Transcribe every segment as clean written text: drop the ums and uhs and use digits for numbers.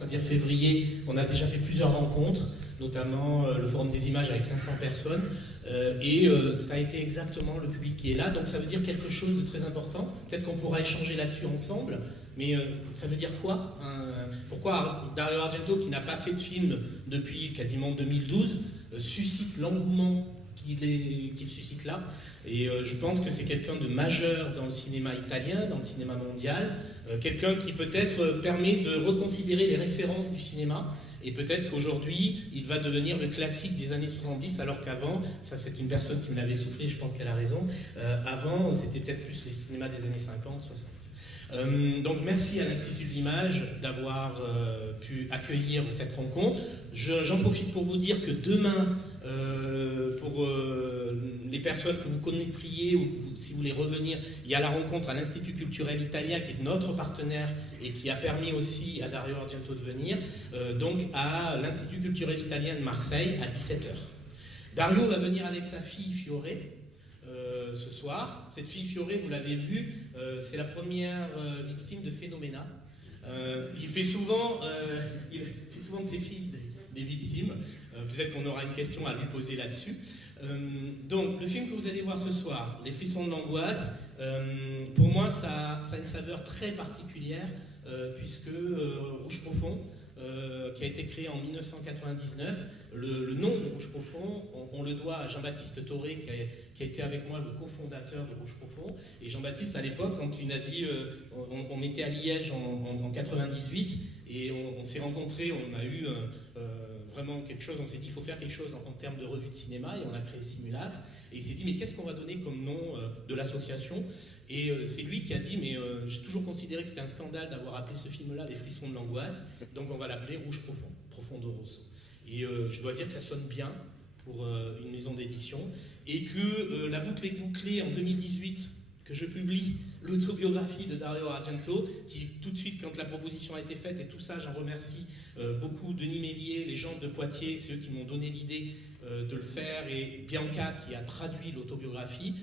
c'est-à-dire février, on a déjà fait plusieurs rencontres, notamment le Forum des images avec 500 personnes, ça a été exactement le public qui est là, donc ça veut dire quelque chose de très important. Peut-être qu'on pourra échanger là-dessus ensemble, mais ça veut dire quoi, pourquoi Dario Argento, qui n'a pas fait de film depuis quasiment 2012, suscite l'engouement qu'il suscite là, et je pense que c'est quelqu'un de majeur dans le cinéma italien, dans le cinéma mondial, quelqu'un qui peut-être permet de reconsidérer les références du cinéma, et peut-être qu'aujourd'hui il va devenir le classique des années 70, alors qu'avant, ça c'est une personne qui me l'avait soufflé, je pense qu'elle a raison, avant c'était peut-être plus les cinémas des années 50, 60. Donc merci à l'Institut de l'Image d'avoir pu accueillir cette rencontre. J'en profite pour vous dire que demain, pour les personnes que vous connaîtriez ou si vous voulez revenir, il y a la rencontre à l'Institut culturel italien qui est notre partenaire et qui a permis aussi à Dario Argento de venir, donc à l'Institut culturel italien de Marseille à 17h. Dario va venir avec sa fille Fiore ce soir. Cette fille Fiore, vous l'avez vue, c'est la première victime de Phénoména. Il fait souvent de ses filles des victimes. Peut-être qu'on aura une question à lui poser là-dessus. Donc, le film que vous allez voir ce soir, Les frissons de l'angoisse, pour moi, ça a une saveur très particulière, puisque Rouge Profond, qui a été créé en 1999, le nom de Rouge Profond, on le doit à Jean-Baptiste Toré, qui a été avec moi le cofondateur de Rouge Profond. Et Jean-Baptiste, à l'époque, quand il a dit, on était à Liège en 98, et on s'est rencontrés, on a eu vraiment quelque chose, on s'est dit il faut faire quelque chose en termes de revue de cinéma, et on a créé Simulacre, et il s'est dit mais qu'est-ce qu'on va donner comme nom de l'association, et c'est lui qui a dit mais j'ai toujours considéré que c'était un scandale d'avoir appelé ce film-là Les frissons de l'angoisse, donc on va l'appeler Rouge Profond, Profondo Rosso. Et je dois dire que ça sonne bien pour une maison d'édition, et que la boucle est bouclée en 2018, que je publie l'autobiographie de Dario Argento, qui tout de suite, quand la proposition a été faite, et tout ça, j'en remercie beaucoup, Denis Mélier, les gens de Poitiers, c'est eux qui m'ont donné l'idée de le faire, et Bianca qui a traduit l'autobiographie,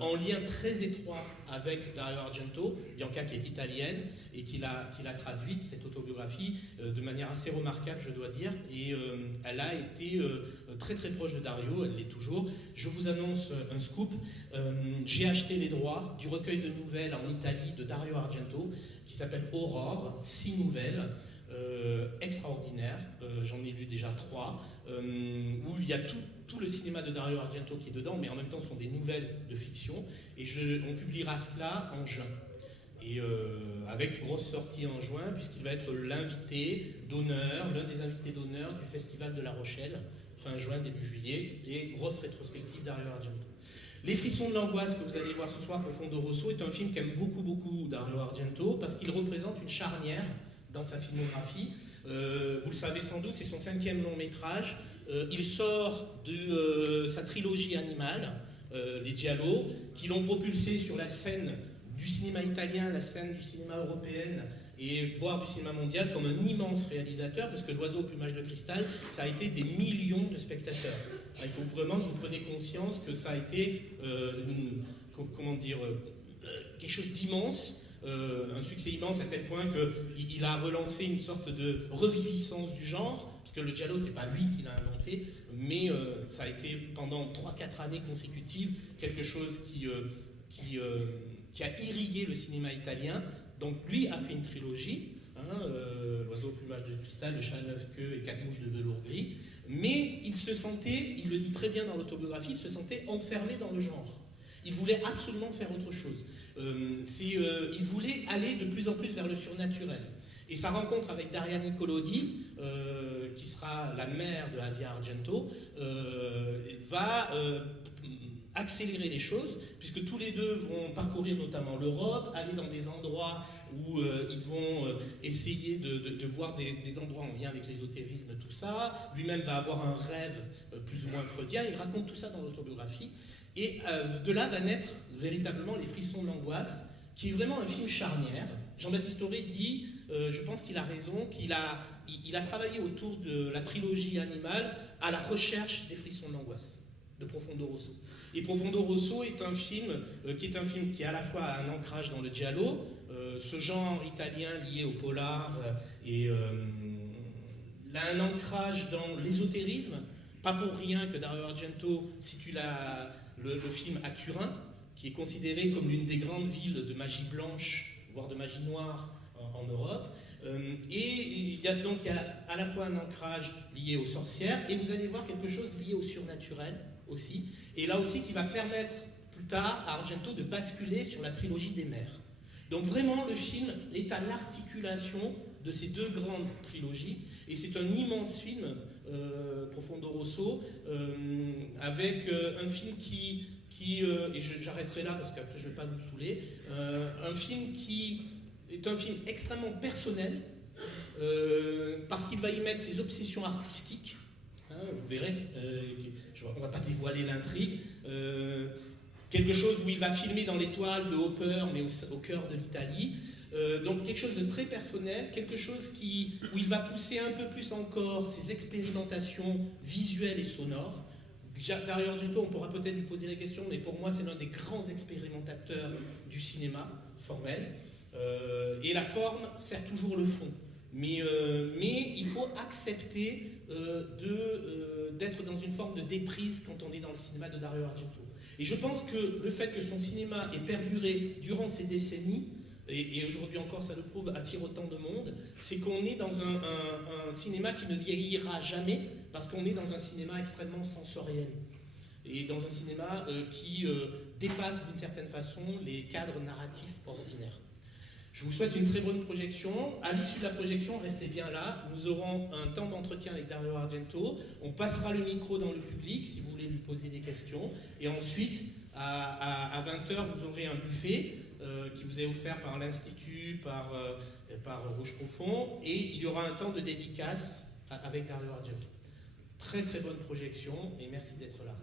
en lien très étroit avec Dario Argento, Bianca qui est italienne, et qui l'a traduite, cette autobiographie, de manière assez remarquable, je dois dire, et elle a été très très proche de Dario, elle l'est toujours. Je vous annonce un scoop, j'ai acheté les droits du recueil de nouvelles en Italie de Dario Argento, qui s'appelle Aurore, 6 nouvelles, extraordinaires, j'en ai lu déjà 3, où il y a tout le cinéma de Dario Argento qui est dedans, mais en même temps ce sont des nouvelles de fiction, et on publiera cela en juin. Et avec grosse sortie en juin, puisqu'il va être l'invité d'honneur, l'un des invités d'honneur du Festival de La Rochelle, fin juin, début juillet, et grosse rétrospective Dario Argento. Les frissons de l'angoisse que vous allez voir ce soir, Profondo Rosso, est un film qu'aime beaucoup Dario Argento, parce qu'il représente une charnière dans sa filmographie. Vous le savez sans doute, c'est son 5e long métrage. Il sort de sa trilogie animale, les Giallo, qui l'ont propulsé sur la scène du cinéma italien, la scène du cinéma européen, et voire du cinéma mondial, comme un immense réalisateur, parce que L'Oiseau au plumage de cristal, ça a été des millions de spectateurs. Il faut vraiment que vous preniez conscience que ça a été, quelque chose d'immense, un succès immense à tel point qu'il a relancé une sorte de reviviscence du genre, parce que le giallo, c'est pas lui qui l'a inventé, mais ça a été pendant 3-4 années consécutives quelque chose qui a irrigué le cinéma italien. Donc lui a fait une trilogie, L'Oiseau au plumage de cristal, Le chat à 9 queues et 4 mouches de velours gris, mais il se sentait, il le dit très bien dans l'autobiographie, il se sentait enfermé dans le genre. Il voulait absolument faire autre chose. Il voulait aller de plus en plus vers le surnaturel. Et sa rencontre avec Daria Nicolodi, qui sera la mère de Asia Argento, va accélérer les choses, puisque tous les deux vont parcourir notamment l'Europe, aller dans des endroits où ils vont essayer de voir des endroits en lien avec l'ésotérisme, tout ça. Lui-même va avoir un rêve plus ou moins freudien, il raconte tout ça dans l'autobiographie. Et de là va naître véritablement Les frissons de l'angoisse, qui est vraiment un film charnière. Jean-Baptiste Toré dit, je pense qu'il a raison, qu'il a travaillé autour de la trilogie animale à la recherche des frissons de l'angoisse, de Profondo Rosso. Et Profondo Rosso est un film qui à la fois a un ancrage dans le giallo, ce genre italien lié au polar et il a un ancrage dans l'ésotérisme, pas pour rien que Dario Argento situe le film à Turin, qui est considéré comme l'une des grandes villes de magie blanche, voire de magie noire en Europe. Et il y a à la fois un ancrage lié aux sorcières, et vous allez voir quelque chose lié au surnaturel aussi, et là aussi qui va permettre plus tard à Argento de basculer sur la trilogie des mers. Donc vraiment le film est à l'articulation de ces deux grandes trilogies, et c'est un immense film, Profondo Rosso, avec un film qui et j'arrêterai là parce qu'après je ne vais pas vous saouler, un film qui est un film extrêmement personnel, parce qu'il va y mettre ses obsessions artistiques, hein, vous verrez, on ne va pas dévoiler l'intrigue, quelque chose où il va filmer dans l'étoile de Hopper, mais au cœur de l'Italie, donc quelque chose de très personnel, quelque chose où il va pousser un peu plus encore ses expérimentations visuelles et sonores. Dario Argento, on pourra peut-être lui poser la question, mais pour moi c'est l'un des grands expérimentateurs du cinéma formel. Et la forme sert toujours le fond. Mais il faut accepter d'être dans une forme de déprise quand on est dans le cinéma de Dario Argento. Et je pense que le fait que son cinéma ait perduré durant ces décennies, et aujourd'hui encore ça le prouve, attire autant de monde, c'est qu'on est dans un cinéma qui ne vieillira jamais, parce qu'on est dans un cinéma extrêmement sensoriel. Et dans un cinéma qui dépasse d'une certaine façon les cadres narratifs ordinaires. Je vous souhaite une très bonne projection. À l'issue de la projection, restez bien là. Nous aurons un temps d'entretien avec Dario Argento. On passera le micro dans le public si vous voulez lui poser des questions. Et ensuite, à 20h, vous aurez un buffet qui vous est offert par l'Institut, par Rouge Profond. Et il y aura un temps de dédicace avec Dario Argento. Très très bonne projection et merci d'être là.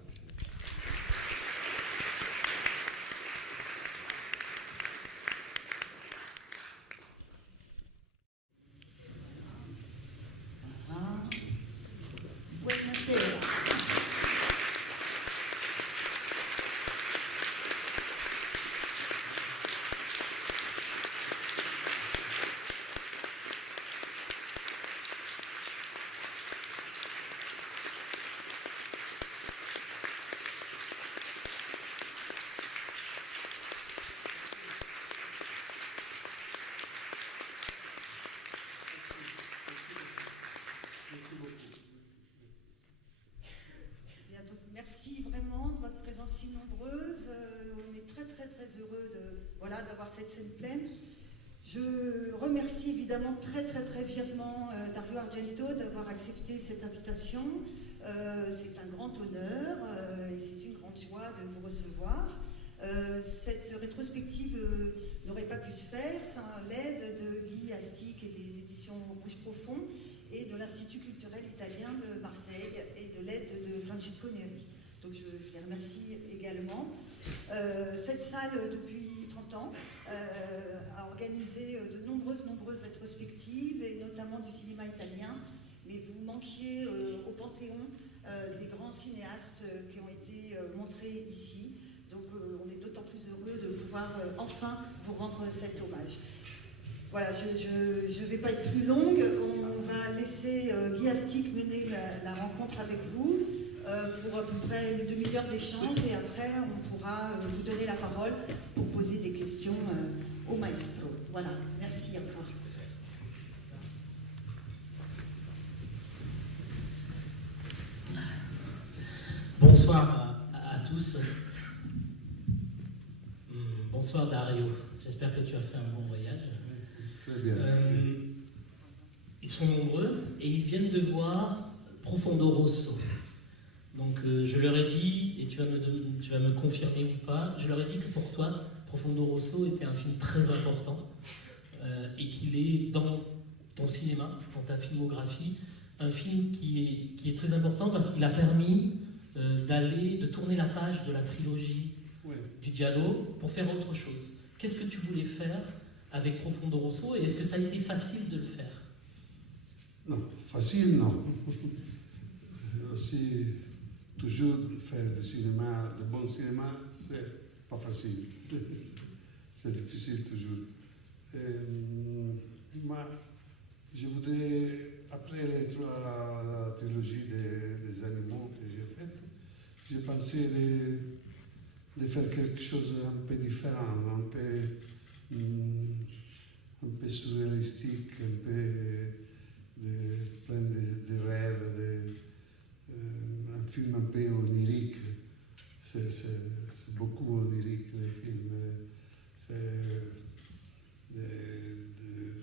Merci vraiment de votre présence si nombreuse. On est très très très heureux d'avoir cette scène pleine. Je remercie évidemment très très très vivement Dario Argento d'avoir accepté cette invitation. C'est un grand honneur et c'est une grande joie de vous recevoir. Cette rétrospective n'aurait pas pu se faire sans l'aide de Guy Astic et des éditions Rouge Profond et de l'Institut culturel italien de Marseille et de l'aide de Francesco Neri. Donc je les remercie également. Cette salle, depuis 30 ans, a organisé de nombreuses rétrospectives, et notamment du cinéma italien, mais vous manquiez au Panthéon des grands cinéastes qui ont été montrés ici. Donc on est d'autant plus heureux de pouvoir enfin vous rendre cet hommage. Voilà, je ne vais pas être plus longue, on va laisser Guy Astic mener la rencontre avec vous pour à peu près une demi-heure d'échange, et après on pourra vous donner la parole pour poser des questions au maestro. Voilà, merci encore. Bonsoir à tous. Bonsoir Dario, j'espère que tu as fait un bon voyage. Très bien. Ils sont nombreux et ils viennent de voir Profondo Rosso. Donc je leur ai dit, et tu vas me confirmer ou pas, je leur ai dit que pour toi, Profondo Rosso était un film très important et qu'il est dans ton cinéma, dans ta filmographie, un film qui est très important parce qu'il a permis de tourner la page de la trilogie du Giallo pour faire autre chose. Qu'est-ce que tu voulais faire avec Profondo Rosso et est-ce que ça a été facile de le faire? Non, facile non. Aussi, toujours faire du cinéma, de bon cinéma, c'est pas facile. C'est difficile toujours. Moi, je voudrais, après essayer de faire quelque chose un peu différent, un peu surréalistique, un peu plein de rêves, un film un peu onirique. C'est beaucoup onirique les films. C'est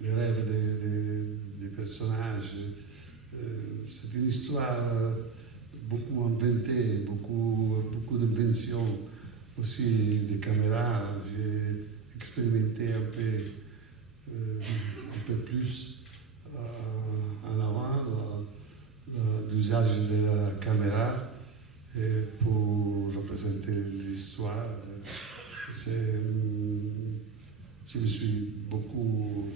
des rêves des personnages. C'est une histoire beaucoup inventée, beaucoup d'inventions, aussi des caméras. J'ai expérimenté un peu plus en avant l'usage de la caméra pour représenter l'histoire. Je me suis beaucoup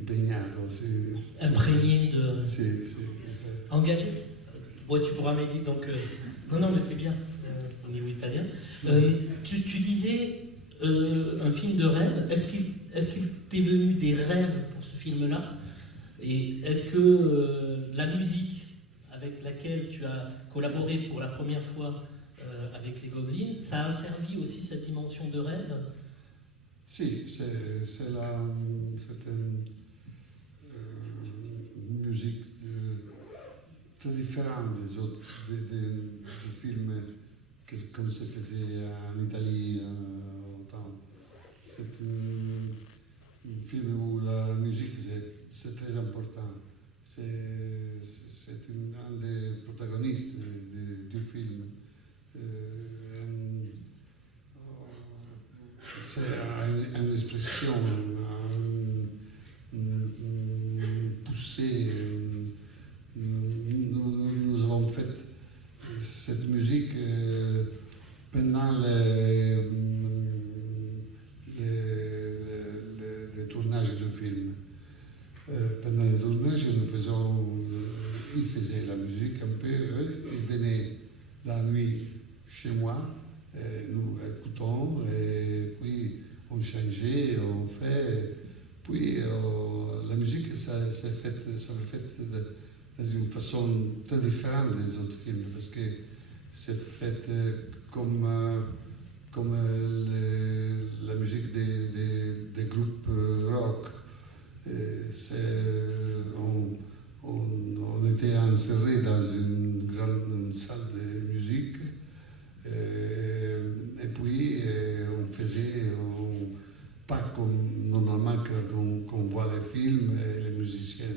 impegnato. Imprégné de... Sì. Engagé. Bon, tu pourras m'aider, donc... Non, mais c'est bien, au niveau italien. Tu disais un film de rêve. Est-ce qu'il t'est venu des rêves pour ce film-là? Et est-ce que la musique avec laquelle tu as collaboré pour la première fois avec les Gobelins, ça a servi aussi cette dimension de rêve? Sì, c'est une musique très différente des autres des films comme se faisait en Italie autant. C'est un film où la musique c'est très important. C'est un des protagonistes du film. C'est une expression, poussée. Nous avons fait cette musique pendant les tournages du film. Pendant les tournages, ils faisaient la musique un peu, ils venaient la nuit chez moi. Nous écoutons et puis on changeait, on fait. Puis la musique, ça s'est fait dans une façon très différente des autres films parce que c'est fait comme la musique des groupes rock. On était enserrés dans une grande salle de musique. Et puis on faisait, pas comme normalement qu'on voit les films, et les musiciens,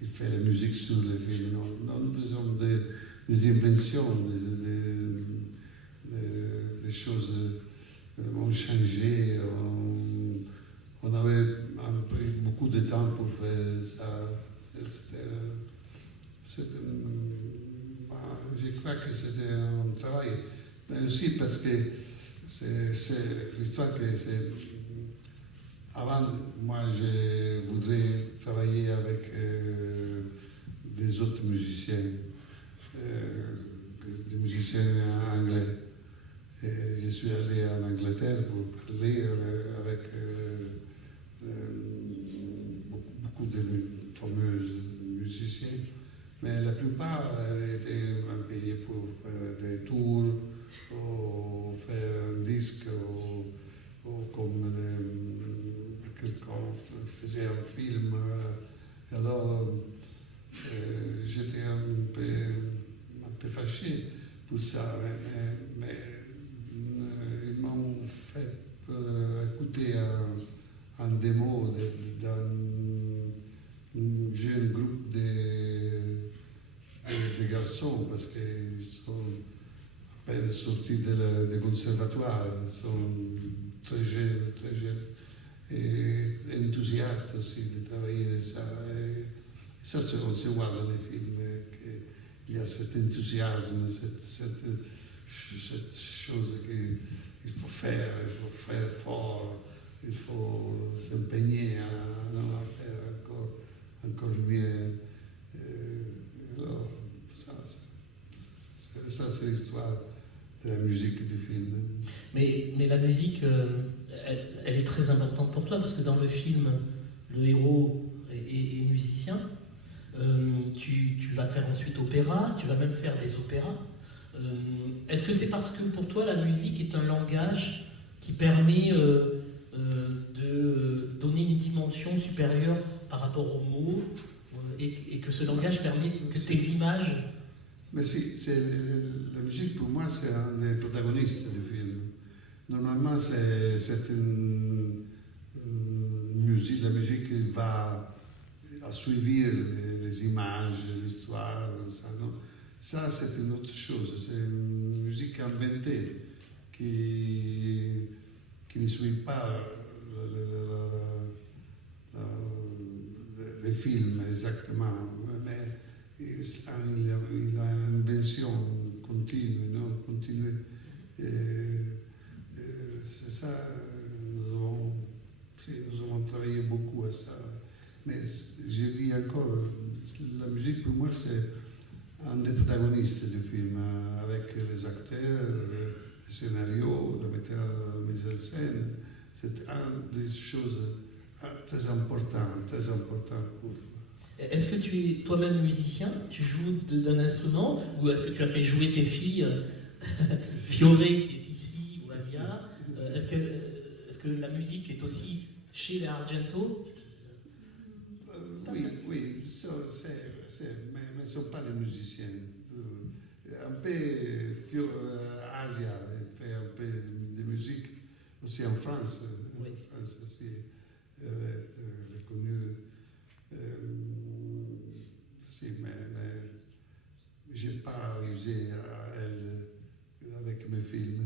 ils font la musique sur les films. Non, nous faisons des inventions, des choses, on changeait, on avait pris beaucoup de temps pour faire ça. Je crois que c'était un travail. Mais aussi parce que c'est l'histoire que c'est... Avant, moi, je voudrais travailler avec des autres musiciens, des musiciens anglais. Et je suis allé en Angleterre pour parler avec beaucoup de fameux musiciens. Mais la plupart étaient payés pour faire des tours, ou faire un disque, ou comme quelqu'un faisait un film. Alors, j'étais un peu fâché pour ça, mais ils m'ont fait écouter un démo d'un jeune groupe de garçons, parce qu'ils sont à peine sortis du conservatoire, ils sont très jeunes, et enthousiastes aussi de travailler de ça. Et ça, on se voit dans les films, qu'il y a cet enthousiasme, cette chose qu'il faut faire fort, il faut s'imprégner à faire encore mieux. Alors, ça c'est l'histoire de la musique du film. Mais la musique, elle est très importante pour toi, parce que dans le film, le héros est musicien. Tu vas faire ensuite opéra, tu vas même faire des opéras. Est-ce que c'est parce que pour toi la musique est un langage qui permet de donner une dimension supérieure par rapport aux mots et que ce langage permet que tes images... Mais si, la musique pour moi c'est un des protagonistes du film. Normalement c'est une musique, la musique qui va à suivre les images, l'histoire, ça, non? Ça c'est une autre chose, c'est une musique inventée qui ne suit pas les films exactement, mais il a une invention continue, non? Continue. C'est ça, nous avons travaillé beaucoup à ça. Mais je dis encore, la musique pour moi c'est un des protagonistes du film, avec les acteurs, le scénario, la mise en scène. C'est une des choses très importantes pour moi. Est-ce que tu es toi-même musicien? Tu joues d'un instrument? Ou est-ce que tu as fait jouer tes filles, Fioré qui est ici, ou Asia? Est-ce que la musique est aussi chez les Argento? Oui, mais ne sont pas des musiciens. Un peu, Asia fait un peu de musique aussi en France. Oui. En France aussi, elle est connue. Mais je n'ai pas usé à elle avec mes films.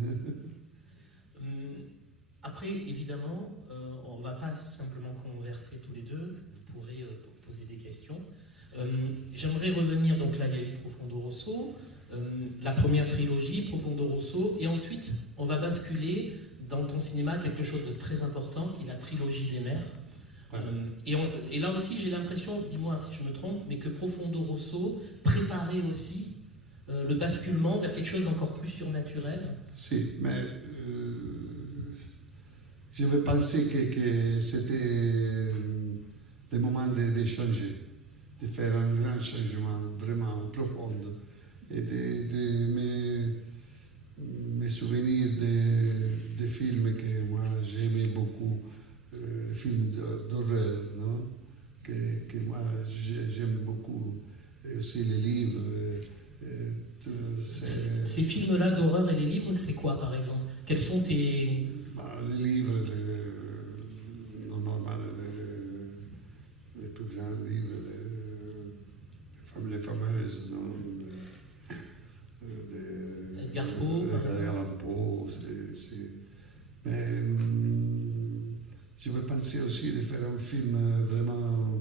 Après, évidemment, on ne va pas simplement converser tous les deux, vous pourrez poser des questions. J'aimerais revenir, donc là il y a eu Profondo Rosso, la première trilogie, Profondo Rosso, et ensuite on va basculer dans ton cinéma quelque chose de très important qui est la trilogie des mers. Et là aussi j'ai l'impression, dis-moi si je me trompe, mais que Profondo Rosso préparait aussi le basculement vers quelque chose d'encore plus surnaturel. Si, mais j'avais pensé que c'était le moment de changer, de faire un grand changement vraiment profond et de me souvenir des films que moi j'aimais beaucoup. Films d'horreur, non? Que moi j'aime beaucoup, et aussi les livres. Ces films-là d'horreur et les livres, c'est quoi par exemple? Quels sont tes... Les livres, normalement, les plus grands livres, les fameuses, non? Edgar Poe. Edgar Poe, mais je veux penser aussi de faire un film vraiment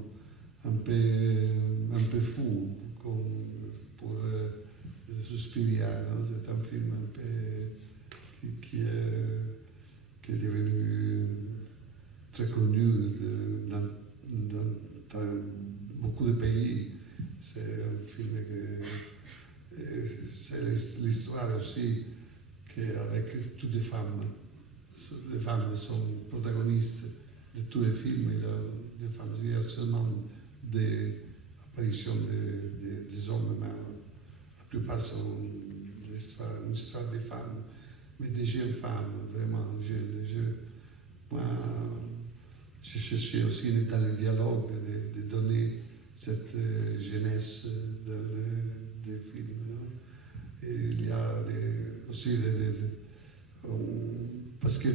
un peu fou, pour Suspiria. Non? C'est un film un peu qui est devenu très connu dans beaucoup de pays. C'est un film que c'est l'histoire aussi qu'avec toutes les femmes sont protagonistes de tous les films, et des femmes. Il y a seulement des apparitions des hommes, mais la plupart sont une histoire des femmes, mais des jeunes femmes, vraiment jeunes. Moi, j'ai cherché aussi dans le dialogue de donner cette jeunesse des films. Non? Et il y a aussi parce que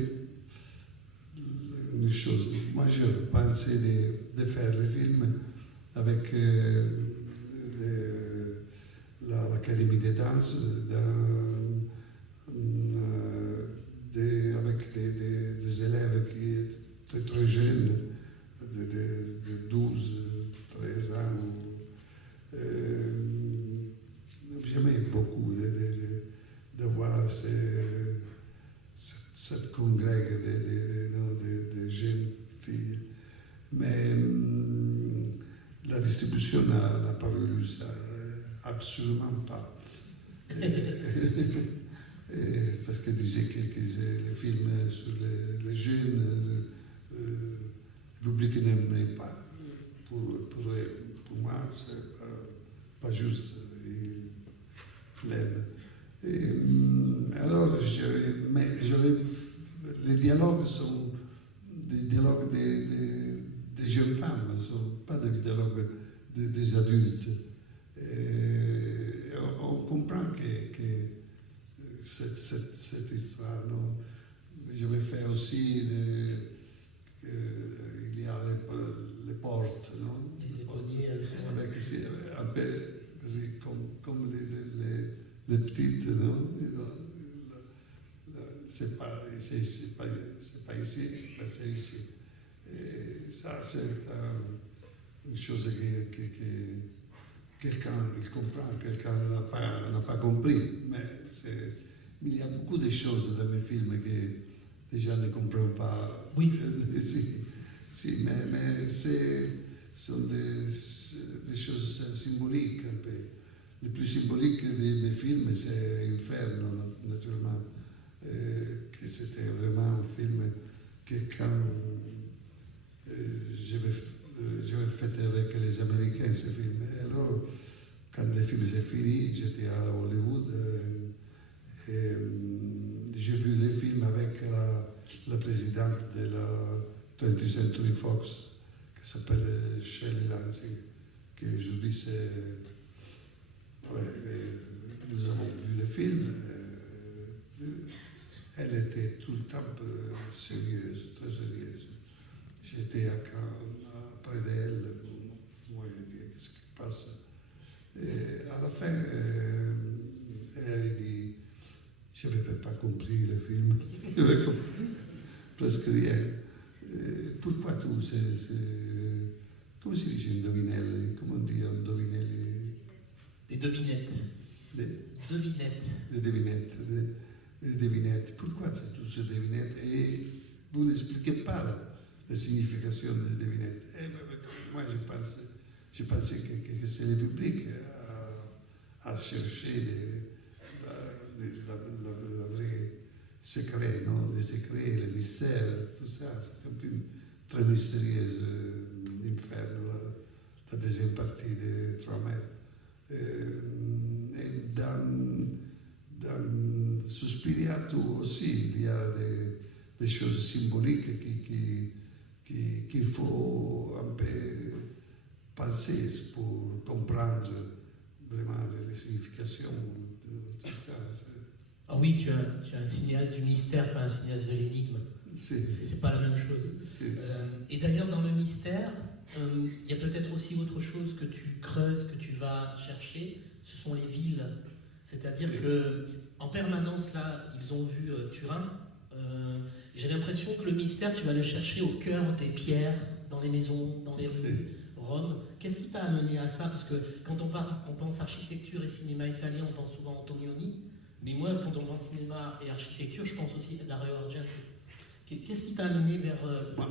une chose, moi je pensais de faire le film avec l'Académie de danse, avec des élèves qui étaient très jeunes, de 12, 13 ans. J'aimais beaucoup de voir cette congrès de jeunes filles. Mais la distribution n'a pas voulu ça, absolument pas. Parce qu'elle disait que les films sur les jeunes, le public n'aimait pas. Pour moi, c'est pas juste. Il l'aime. Alors, les dialogues sont des dialogues des jeunes femmes, ne sont pas des dialogues des adultes. On comprend que cette histoire, non? Je vais faire aussi il y a les portes, non? Les greniers Avec un peu comme les petites, non? C'est pas ici, mais c'est ici. Et ça, c'est une chose que quelqu'un il comprend, quelqu'un n'a pas compris. Mais il y a beaucoup de choses dans mes films que les gens ne comprennent pas. Oui. Si, mais ce sont des choses symboliques un peu. Le plus symbolique de mes films, c'est Inferno, naturellement. Que c'était vraiment un film que quand j'avais fait avec les Américains ce film. Et alors, quand le film s'est fini, j'étais à Hollywood et j'ai vu le film avec la présidente de la 20th Century Fox, qui s'appelle Shelley Lansing, qui aujourd'hui c'est... nous avons vu le film. Elle était tout le temps sérieuse, très sérieuse. J'étais près d'elle, moi je dis qu'est-ce qui se passe. Et à la fin, elle dit, je n'avais pas compris le film, je n'avais compris presque rien. Pourquoi tout comment si dice indovinelli? Comment on dit indovinelli? Les devinettes. Les devinettes. Les devinettes. Les devinettes. Pourquoi c'est toutes ces devinettes? Et vous n'expliquez pas la signification des devinettes. Moi, je pensais que c'est le public à chercher le vrai secret, non? Les secrets, les mystères, tout ça. C'est un film très mystérieux, l'Inferno, la deuxième partie de Traumer. Et dans Suspiriato aussi, il y a des choses symboliques qu'il faut un peu penser pour comprendre vraiment les significations de tout ça. Ah oui, tu es un cinéaste du mystère, pas un cinéaste de l'énigme. C'est pas la même chose. Et d'ailleurs, dans le mystère, il y a peut-être aussi autre chose que tu creuses, que tu vas chercher, ce sont les villes. C'est-à-dire qu'en permanence, là, ils ont vu Turin. J'ai l'impression que le mystère, tu vas le chercher au cœur des pierres, dans les maisons, dans les rues, Rome. Qu'est-ce qui t'a amené à ça? Parce que quand on pense architecture et cinéma italien, on pense souvent à Antonioni. Mais moi, quand on pense cinéma et architecture, je pense aussi à Dario Argento. Qu'est-ce qui t'a amené vers...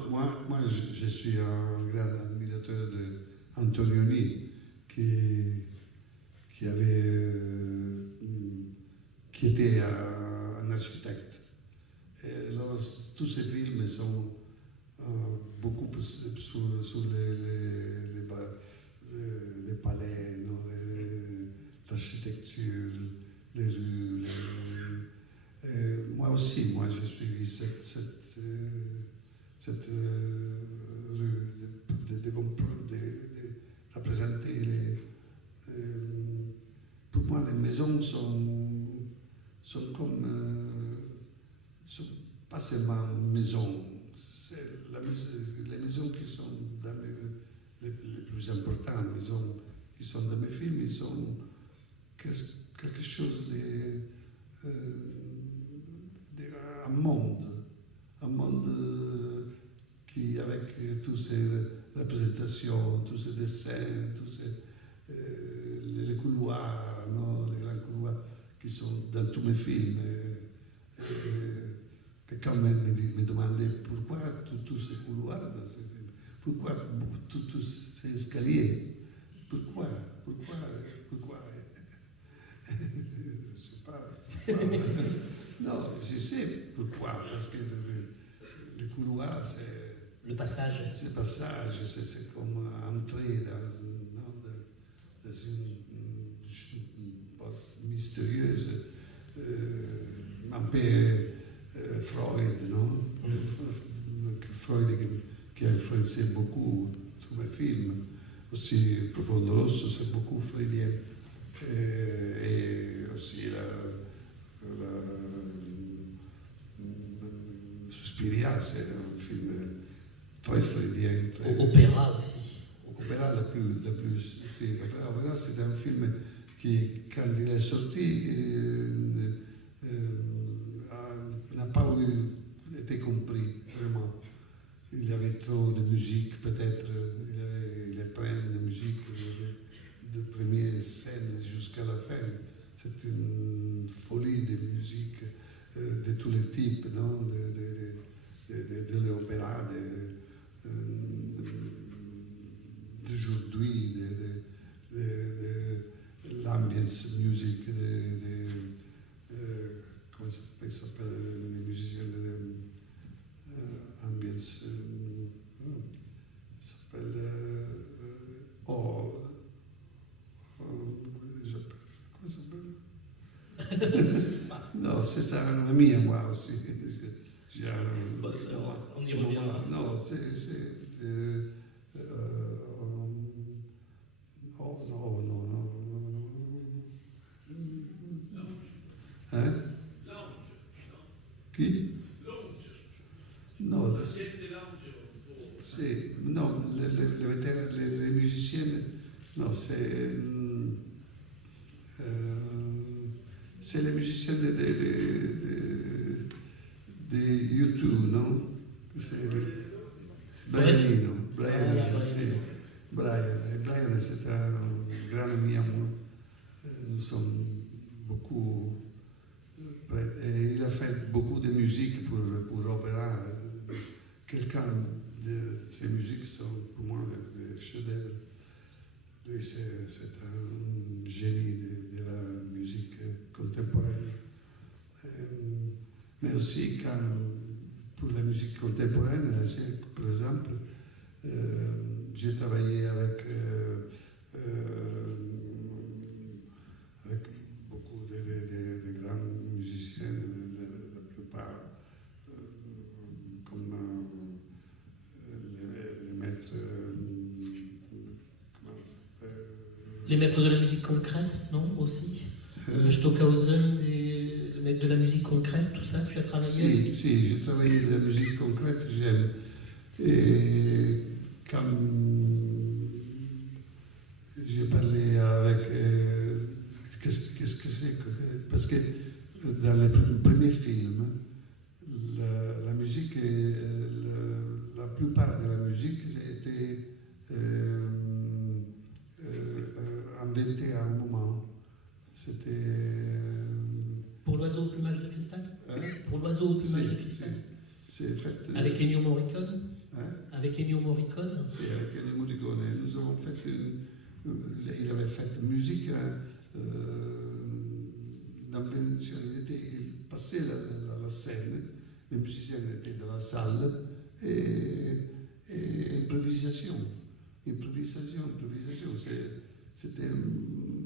Moi, je suis un grand admirateur d'Antonioni, qui était un architecte. Et alors, tous ces films sont beaucoup sur les palais, non, l'architecture, les rues. Moi aussi, j'ai suivi cette rue de représenter pour moi, les maisons sont comme... sont pas seulement une maison. Les maisons qui sont dans les plus importantes maisons qui sont dans mes films, ils sont quelque chose un monde qui, avec toutes ces représentations, tous ces dessins, les couloirs, non, les grands couloirs qui sont dans tous mes films. Que quand même me demandait pourquoi tous ces couloirs dans ces films, pourquoi tous ces escaliers, pourquoi je ne sais pas. Non, je sais pourquoi, parce que le couloir, c'est... Le passage. C'est le passage, c'est comme entrer dans une porte mystérieuse beaucoup tous mes films. Aussi, Profondo Rosso, c'est beaucoup freudien. Et aussi Suspiria, c'est un film très freudien. Opéra aussi. Opéra la plus Opéra, c'est un film qui, quand il est sorti, n'a pas été compris, vraiment. Il y avait trop de musique, peut-être. Il y avait les prennent de musique de première scène jusqu'à la fin. C'est une folie de musique de tous les types, non? De l'opéra, d'aujourd'hui, de l'ambiance music, comment ça s'appelle les musiciens de ambiance, ça s'appelle comment ça s'appelle? Non, c'est un ami à moi aussi. On y reviendra. Non, c'est Hein? Qui? Non, non, les musiciens, non, c'est les musiciens de YouTube, non? C'est Brianino, Brian, c'est un grand ami à moi. Nous sommes beaucoup. Et il a fait beaucoup de musique pour opéra. Quelqu'un de ces musiques sont pour moi des chefs-d'œuvre. Lui, c'est un génie de la musique contemporaine. Mais aussi, pour la musique contemporaine, par exemple, j'ai travaillé avec beaucoup de grands musiciens, la plupart, comme les maîtres. Les maîtres de la musique concrète, non, aussi Stockhausen, le maître de la musique concrète, tout ça, tu as travaillé? Si, j'ai travaillé de la musique concrète, j'aime. Et quand j'ai parlé avec... qu'est-ce que c'est? Parce que dans les premiers films, la musique, la plupart de la musique était inventée à un moment. C'était... Pour l'oiseau au plumage de cristal? Pour l'oiseau au plumage de cristal? C'est fait... Avec Ennio Morricone? Hein? Avec Ennio Morricone? Oui, avec Ennio Morricone. Nous avons fait... il avait fait musique d'invention. Il passait la scène, les musiciens étaient dans la salle, et improvisation. C'était une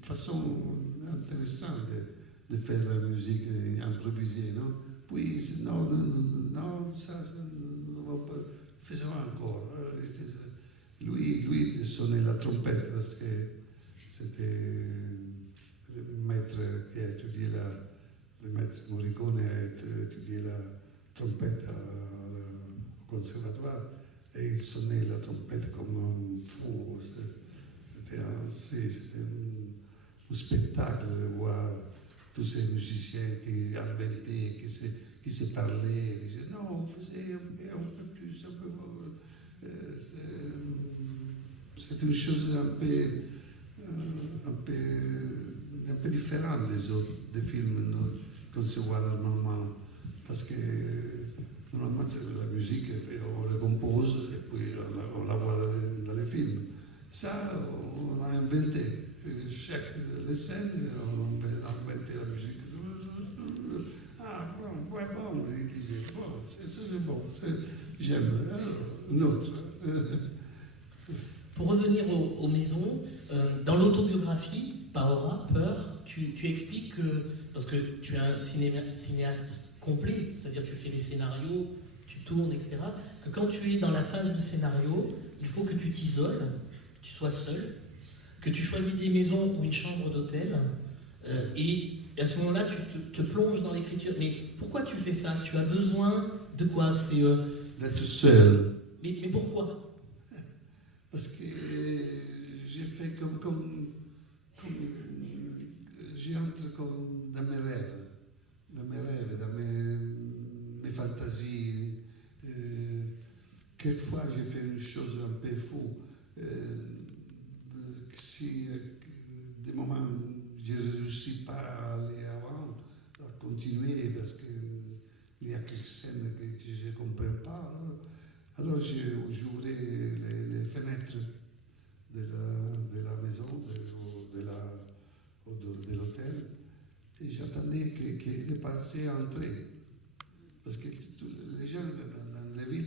façon intéressante de faire la musique improvisée, non? Puis, non, ça ne va pas. Faisons encore. Lui sonnait la trompette parce que c'était le maître qui a étudié le maître Morricone a étudié la trompette au conservatoire et il sonnait la trompette comme un fou. C'était un spectacle de voir tous ces musiciens qui inventaient, qui se parlaient, qui disaient non, on faisait un peu plus, un peu moins. C'est une chose un peu différente des autres des films qu'on se voit normalement. Parce que normalement, c'est la musique, on la compose et puis on la voit dans les films. Ça, on a inventé. Chaque scène, on a inventé la musique. Ah, bon, il disait, bon, ça c'est bon, j'aime. Un autre. Pour revenir aux maisons, dans l'autobiographie, Paora, Peur, tu expliques que, parce que tu es un cinéaste complet, c'est-à-dire tu fais les scénarios, tu tournes, etc., que quand tu es dans la phase du scénario, il faut que tu t'isoles, tu sois seul, que tu choisis des maisons ou une chambre d'hôtel, et à ce moment-là, tu te plonges dans l'écriture. Mais pourquoi tu fais ça? Tu as besoin de quoi? D'être seul. Mais pourquoi? Parce que j'ai fait comme j'entre comme dans mes rêves, dans mes fantasies. Quelquefois, j'ai fait une chose un peu fou. Si des moments je ne réussis pas à aller avant, à continuer, parce qu'il y a quelques scènes que je ne comprends pas, alors j'ouvrais les fenêtres de la maison, de l'hôtel, et j'attendais que les pensées entreient. Parce que les gens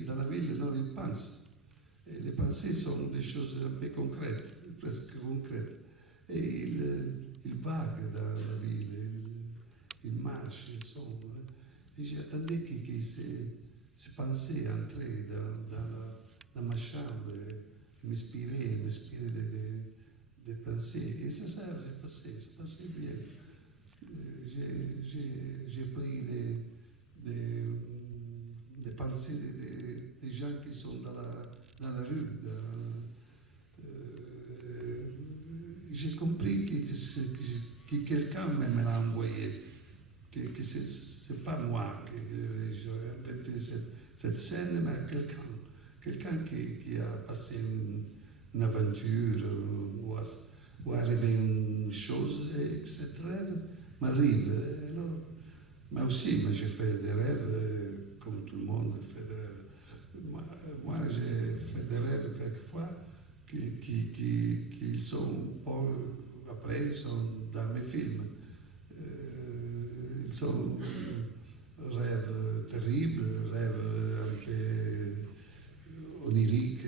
dans la ville, non, ils pensent. Et les pensées sont des choses un peu concrètes, presque concrètes. Et ils vaguent dans la ville, ils marchent, ils sont. Et j'attendais que ces pensées entraient dans ma chambre, m'inspirer des pensées. Et c'est ça, c'est passé bien. J'ai pris des pensées des gens qui sont dans la rue. J'ai compris que quelqu'un me l'a envoyé, que ce n'est pas moi que j'aurais inventé cette scène, mais quelqu'un qui a passé une aventure ou arrivé une chose et que cette rêve m'arrive. Mais aussi, j'ai fait des rêves comme tout le monde fait des rêves. Moi j'ai fait des rêves quelquefois qui sont, après, ils sont dans mes films. Ils sont rêves terribles, rêves un peu oniriques,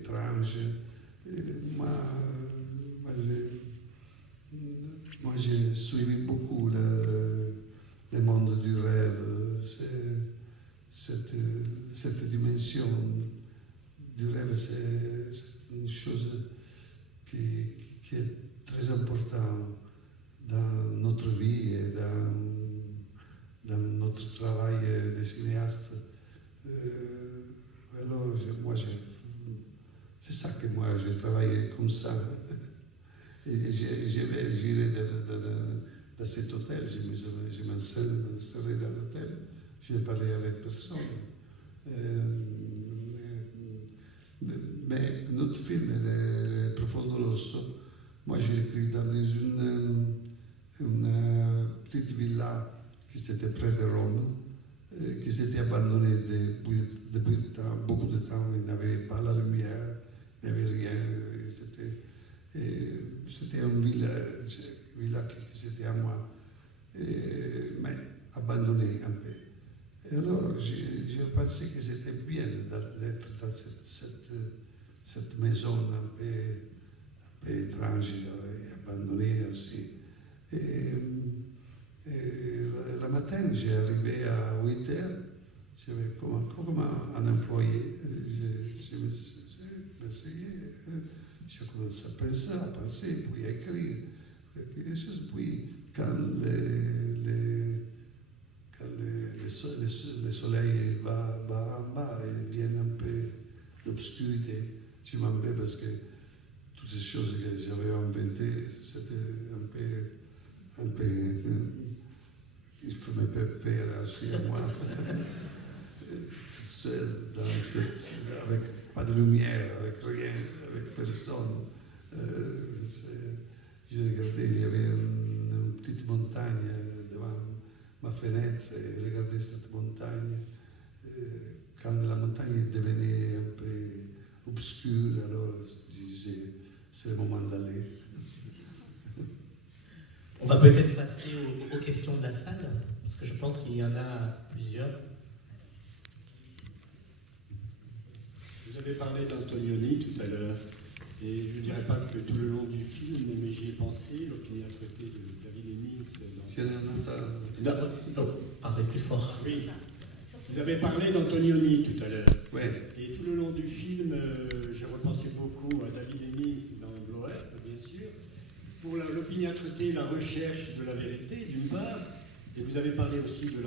étranges. Moi, j'ai suivi beaucoup le monde du rêve. Cette dimension du rêve, c'est une chose qui est très importante dans notre vie et dans notre travail de cinéaste. Alors, c'est ça que moi, j'ai travaillé comme ça. Et j'irai dans cet hôtel, je m'insérais dans l'hôtel, je n'ai parlé avec personne. Mais notre film, Profondo Rosso, moi j'ai écrit dans une petite villa qui était près de Rome, qui s'était abandonnée depuis beaucoup de temps. Il n'avait pas la lumière, il n'y avait rien. C'était une villa qui était à moi, mais abandonnée un peu. Et alors, j'ai pensé que c'était bien d'être dans cette maison un peu étrange et abandonnée aussi. Et le matin, j'ai arrivé à 8 heures, j'avais comme un employé. Je m'essayais, j'ai commencé à penser, puis à écrire quelque chose, puis quand le soleil va en bas et vient un peu d'obscurité, je m'en vais parce que toutes ces choses que j'avais inventées, c'était un peu il me fait peur aussi à moi, tout seul, avec pas de lumière, avec rien, avec personne. J'ai regardé, il y avait une petite montagne devant ma fenêtre et regardais cette montagne. Quand la montagne devenait un peu obscure, alors je disais, c'est le moment d'aller. On va peut-être passer aux questions de la salle, parce que je pense qu'il y en a plusieurs. Vous avez parlé d'Antonioni tout à l'heure, et je ne dirais pas que tout le long du film, mais j'y ai pensé, lorsqu'on y a traité de David Hemmings. J'ai un autre. Parlez plus fort. Oui. Vous avez parlé d'Antonioni tout à l'heure. Oui. Et tout le long du film, j'ai repensé beaucoup à David Hemmings dans Blow Up, bien sûr, pour l'opiniâtreté et la recherche de la vérité, d'une part, et vous avez parlé aussi de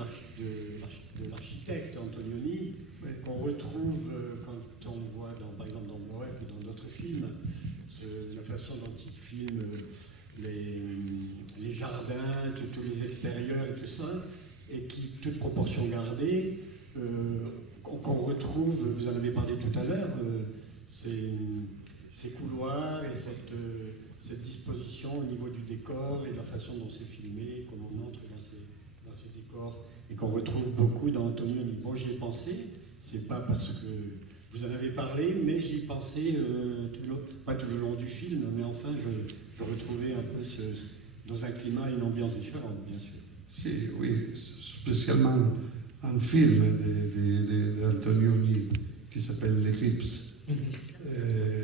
l'architecte Antonioni, Oui. qu'on retrouve quand on voit, par exemple, dans Blow Up ou dans d'autres films, la façon dont il filme les jardins, tous les extérieurs et tout ça, et qui, toute proportion gardée, qu'on retrouve, vous en avez parlé tout à l'heure, ces couloirs et cette disposition au niveau du décor et de la façon dont c'est filmé, comment on entre dans ces décors, et qu'on retrouve beaucoup dans Antonioni. Bon, j'y ai pensé, c'est pas parce que vous en avez parlé, mais j'y ai pensé, pas tout le long du film, mais enfin, je retrouvais un peu dans un climat et une ambiance différente, bien sûr. Si, oui, spécialement un film d'Antonioni qui s'appelle L'Eclipse.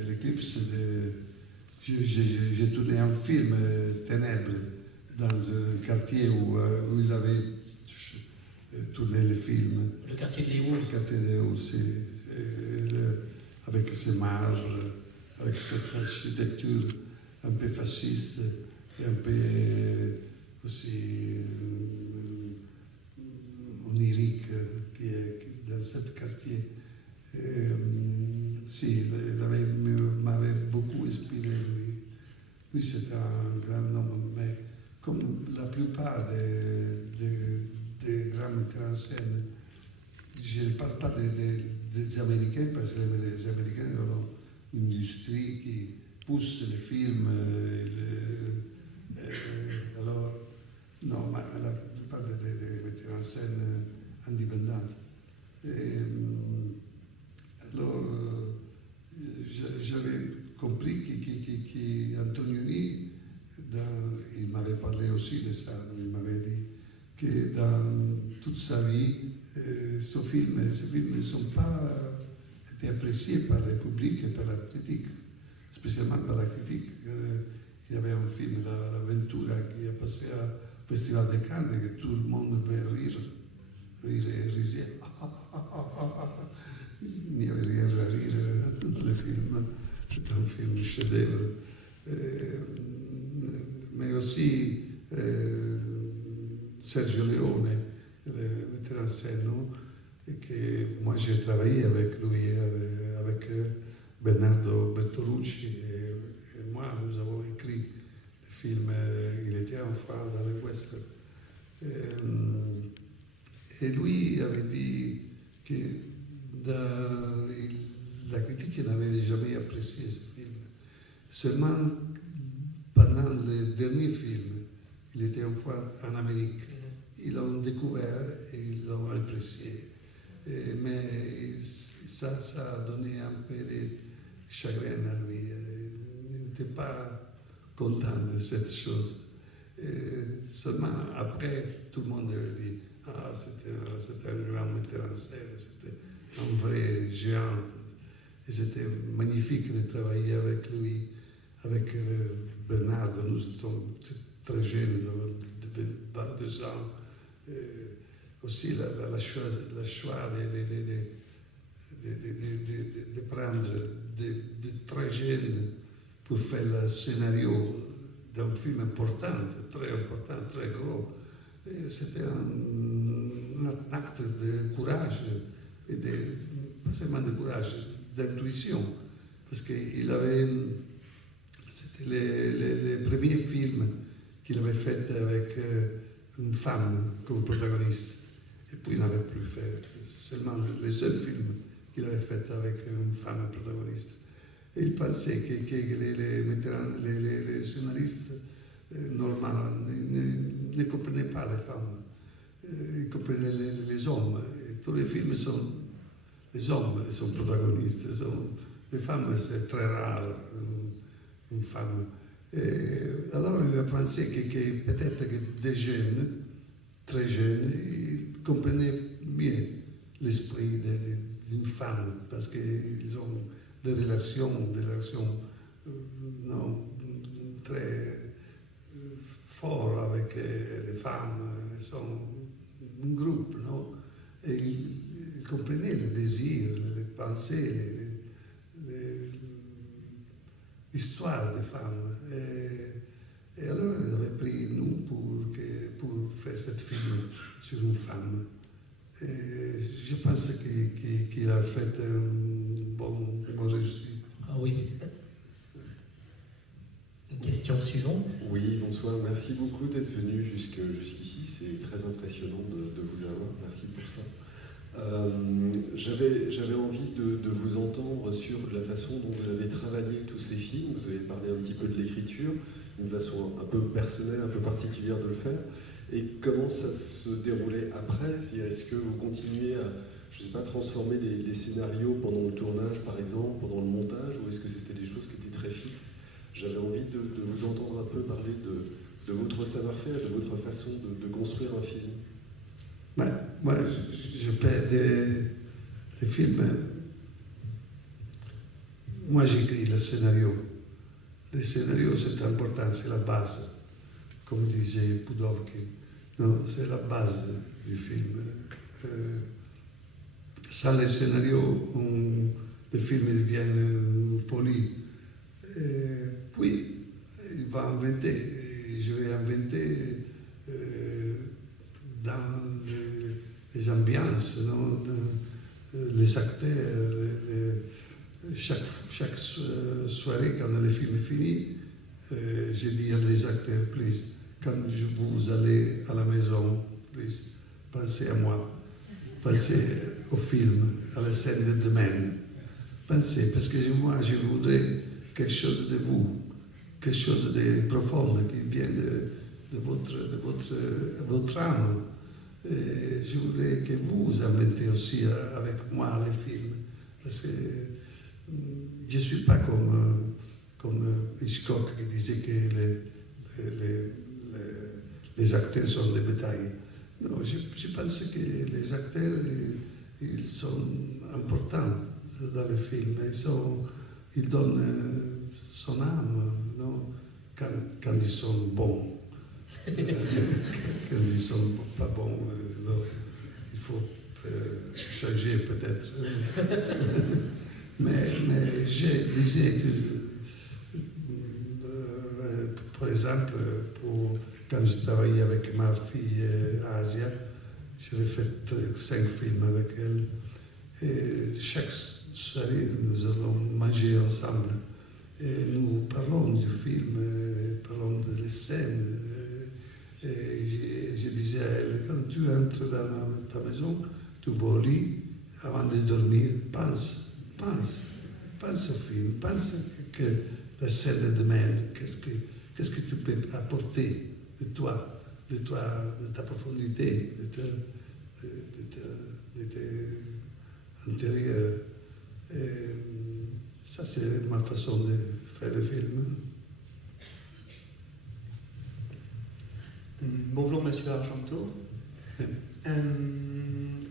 L'Eclipse, j'ai tourné un film, Ténèbres, dans un quartier où il avait tourné le film. Le quartier de Léour. Le quartier de Léour, avec ses marges, avec cette architecture un peu fasciste et un peu aussi onirique qui est dans ce quartier. Si, m'avait beaucoup inspiré, lui. Lui, c'est un grand homme, mais comme la plupart des grands metteurs en scène, je ne parle pas des Américains, parce que les Américains ont une industrie qui pousse les films. Alors, non, mais la plupart des metteurs en scène indépendants. Alors, j'avais compris qu'Antonioni, il m'avait parlé aussi de ça, il m'avait dit que dans toute sa vie, ces films ne sont pas été appréciés par le public et par la critique, spécialement par la critique. Il y avait un film, L'Aventura, qui a passé au Festival de Cannes, et que tout le monde veut rire et risait. Il n'y avait rien à rire dans le film. C'est un film chef-d'œuvre. Mais aussi Sergio Leone, le metteur en scène, et que moi j'ai travaillé avec lui, avec Bernardo Bertolucci, et moi nous avons écrit le film Il était enfant dans le western. Et lui avait dit que la critique n'avait jamais apprécié ce film. Seulement pendant le dernier film, Il était une fois en Amérique, ils l'ont découvert et ils l'ont apprécié. Mais ça a donné un peu de chagrin à lui. Il n'était pas content de cette chose. Seulement après, tout le monde avait dit ah, c'était un grand metteur en scène, c'était un vrai géant. Et c'était magnifique de travailler avec lui, avec Bernardo. Nous étions très jeunes, de 22 ans. Aussi, la choix de prendre de très jeunes pour faire le scénario d'un film important, très gros. C'était un acte de courage, et pas seulement de courage, d'intuition, parce qu'il avait, c'était les premiers films qu'il avait fait avec une femme comme protagoniste, et puis il n'avait plus fait, seulement les seuls films qu'il avait fait avec une femme protagoniste. Et il pensait que les scénaristes normaux ne comprenaient pas les femmes, ils comprenaient les hommes. Et tous les films sont les hommes qui sont protagonistes. Les femmes, c'est très rare, une femme. Et alors il a pensé que peut-être que des jeunes, très jeunes, ils comprenaient mieux l'esprit d'une femme, parce qu'ils ont des relations non, très fortes avec les femmes. Ils sont un groupe, non? Et comprenait les désirs, les pensées, l'histoire des femmes. Et alors, il avait pris nous pour faire cette film sur une femme. Et je pense qu'il a fait un bon réussite. Ah oui. Une question suivante. Oui, bonsoir. Merci beaucoup d'être venu jusqu'ici. C'est très impressionnant de vous avoir. Merci pour ça. J'avais envie de vous entendre sur la façon dont vous avez travaillé tous ces films. Vous avez parlé un petit peu de l'écriture, une façon un peu personnelle, un peu particulière de le faire. Et comment ça se déroulait après? Est-ce que vous continuez à, je sais pas, transformer les scénarios pendant le tournage, par exemple, pendant le montage, ou est-ce que c'était des choses qui étaient très fixes? J'avais envie de vous entendre un peu parler de votre savoir-faire, de votre façon de construire un film. Moi, je fais des films. Moi, j'écris le scénario. Le scénario, c'est important, c'est la base. Comme disait Pudovkin, non, c'est la base du film. Sans le scénario, le film devient une folie. Puis, il va inventer. Je vais inventer dans les ambiances, non? Les acteurs. Chaque soirée, quand le film est fini, je dis à les acteurs, please, quand vous allez à la maison, please, pensez à moi. Pensez au film, à la scène de demain. Pensez, parce que moi, je voudrais quelque chose de vous, quelque chose de profond qui vient de votre âme. Et je voudrais que vous inventez aussi avec moi les films. Parce que je ne suis pas comme Hitchcock qui disait que les acteurs sont des bétails. Non, je pense que les acteurs, ils sont importants dans le film. Ils donnent son âme, non? Quand ils sont bons. Quand ils ne sont pas bons, il faut changer peut-être. mais je disais que, par exemple, quand je travaillais avec ma fille Asia, j'avais fait 5 films avec elle. Et chaque soirée, nous allons manger ensemble. Et nous parlons du film, parlons de les scènes. Et je disais à elle, quand tu entres dans ta maison, tu vas au lit, avant de dormir, pense au film, pense que la scène de demain, qu'est-ce que tu peux apporter de toi, de ta profondité, de tes intérieurs. Ça, c'est ma façon de faire le film. Bonjour Monsieur Argento.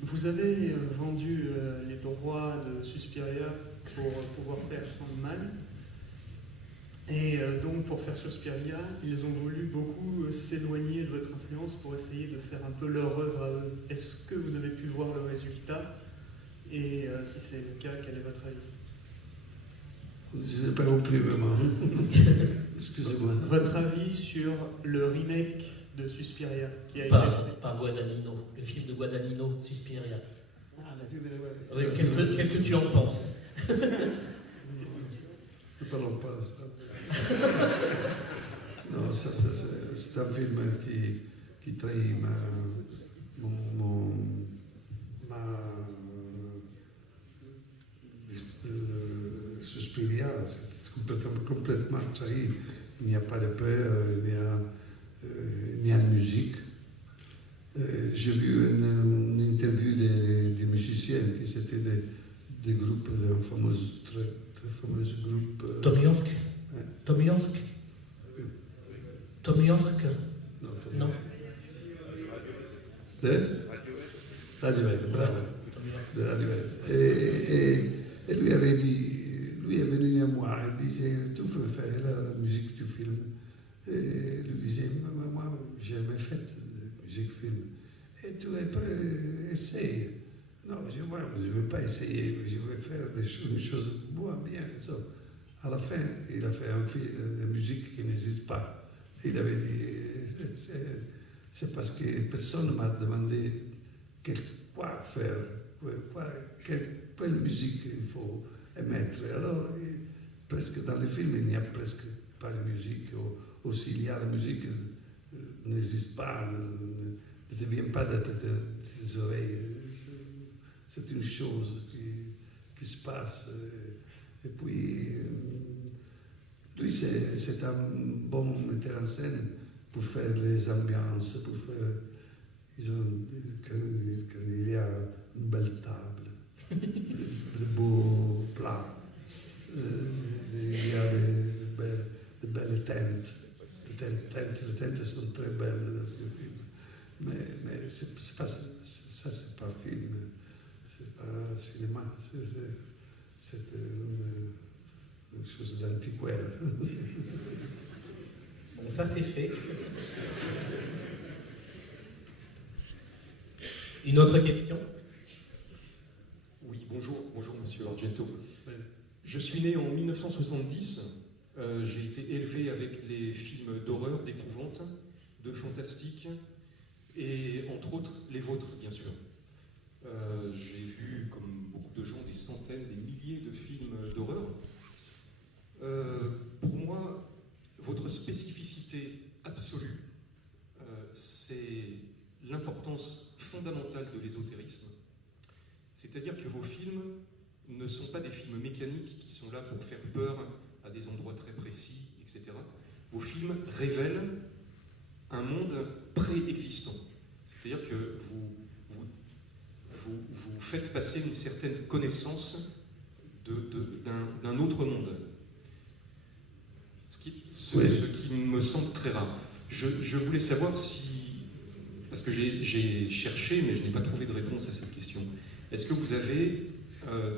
Vous avez vendu les droits de Suspiria pour pouvoir faire Sandman. Et donc pour faire Suspiria, ils ont voulu beaucoup s'éloigner de votre influence pour essayer de faire un peu leur œuvre à eux. Est-ce que vous avez pu voir le résultat? Et si c'est le cas, quel est votre avis? Je n'ai pas compris vraiment. Excusez-moi. Votre avis sur le remake de Suspiria qui a été par Guadagnino, le film de Guadagnino, Suspiria. Ah, la vue, ouais. Oui, qu'est-ce que tu en penses? Ne parlons pas de ça. Non, c'est un film qui trahit Suspiria, c'est complètement trahi. Il n'y a pas de peur, il n'y a de musique. J'ai vu une interview des musiciens qui c'était des groupes, d'un très fameux groupe. Tom York. Ouais. Tom York. Tom York. Non. Radiohead, bravo. De Radiohead. Et lui avait dit, lui est venu à moi et disait, tu veux faire la musique du film. Et lui disait, moi, j'ai jamais fait de musique film. Et tu es prêt, essaye. Non, je ne veux pas essayer, je veux faire une chose bien. Ça. À la fin, il a fait un film de musique qui n'existe pas. Il avait dit, c'est parce que personne ne m'a demandé quoi faire, quelle musique il faut émettre. Alors, presque dans les films, il n'y a presque pas de musique, ou s'il y a la musique, n'existe pas, ne devient pas de tes oreilles. C'est une chose qui se passe. Et puis, lui, c'est un bon metteur en scène pour faire les ambiances, pour faire. Il y a une belle table, de beaux plats, il y a de belles tentes. Les tentes sont très belles dans ce film. Mais c'est pas film, c'est pas cinéma, c'est une chose d'antiquaire. Bon, ça c'est fait. Une autre question? Oui, bonjour Monsieur Argento. Je suis né en 1970. J'ai été élevé avec les films d'horreur, d'épouvante, de fantastique, et entre autres les vôtres, bien sûr. J'ai vu, comme beaucoup de gens, des centaines, des milliers de films d'horreur. Pour moi, votre spécificité absolue, c'est l'importance fondamentale de l'ésotérisme. C'est-à-dire que vos films ne sont pas des films mécaniques qui sont là pour faire peur à des endroits très précis, etc. Vos films révèlent un monde préexistant. C'est-à-dire que vous faites passer une certaine connaissance d'un autre monde. Ce qui me semble très rare. Je voulais savoir si, parce que j'ai cherché, mais je n'ai pas trouvé de réponse à cette question. Est-ce que vous avez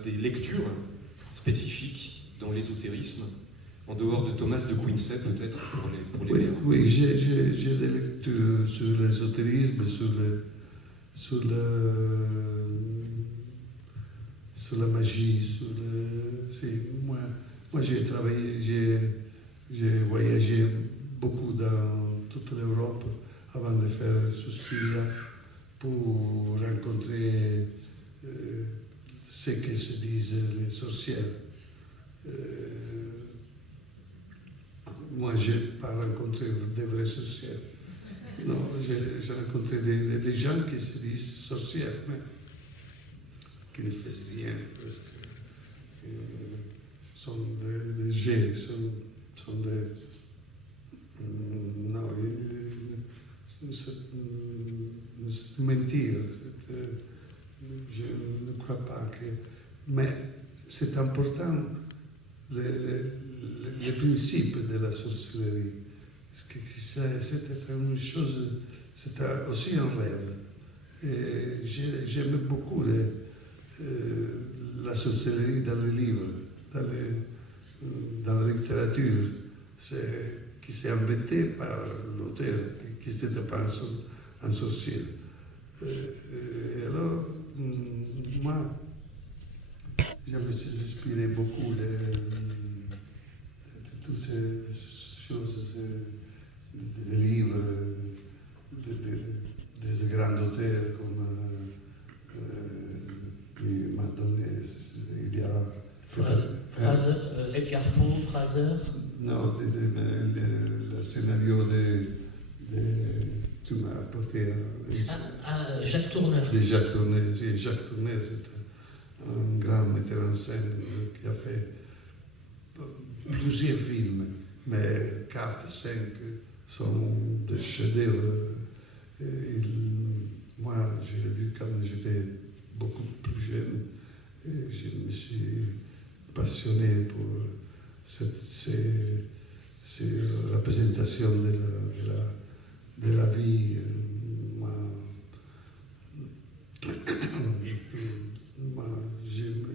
des lectures spécifiques dans l'ésotérisme, en dehors de Thomas de Quincey, peut-être, pour les lire? Oui, j'ai des lectures sur l'ésotérisme, sur la magie, moi j'ai travaillé, j'ai voyagé beaucoup dans toute l'Europe avant de faire Suspiria pour rencontrer ce que se disent les sorcières. Moi, je n'ai pas rencontré de vraies sorcières. Non, j'ai rencontré des gens qui se disent sorcières, mais qui ne font rien, parce que sont des jets, sont des... Non, c'est mentir. Je ne crois pas que... Mais c'est important, le principe de la sorcellerie. C'était une chose, c'était aussi un rêve. Et j'aime beaucoup la sorcellerie dans les livres, dans la littérature, qui s'est inventée par l'auteur, qui n'était pas un sorcier. Et alors, moi, je me suis inspiré beaucoup de toutes ces choses, des livres, des grands auteurs comme il m'a donné, il y a... Edgar Poe, Fraser. Non, le scénario tu m'as apporté... Jacques Tourneur. Jacques Tourneur, c'est un grand metteur en scène qui a fait plusieurs films, mais 4, 5 sont des chefs-d'œuvre. Moi, je l'ai vu quand j'étais beaucoup plus jeune et je me suis passionné pour ces représentations de la vie.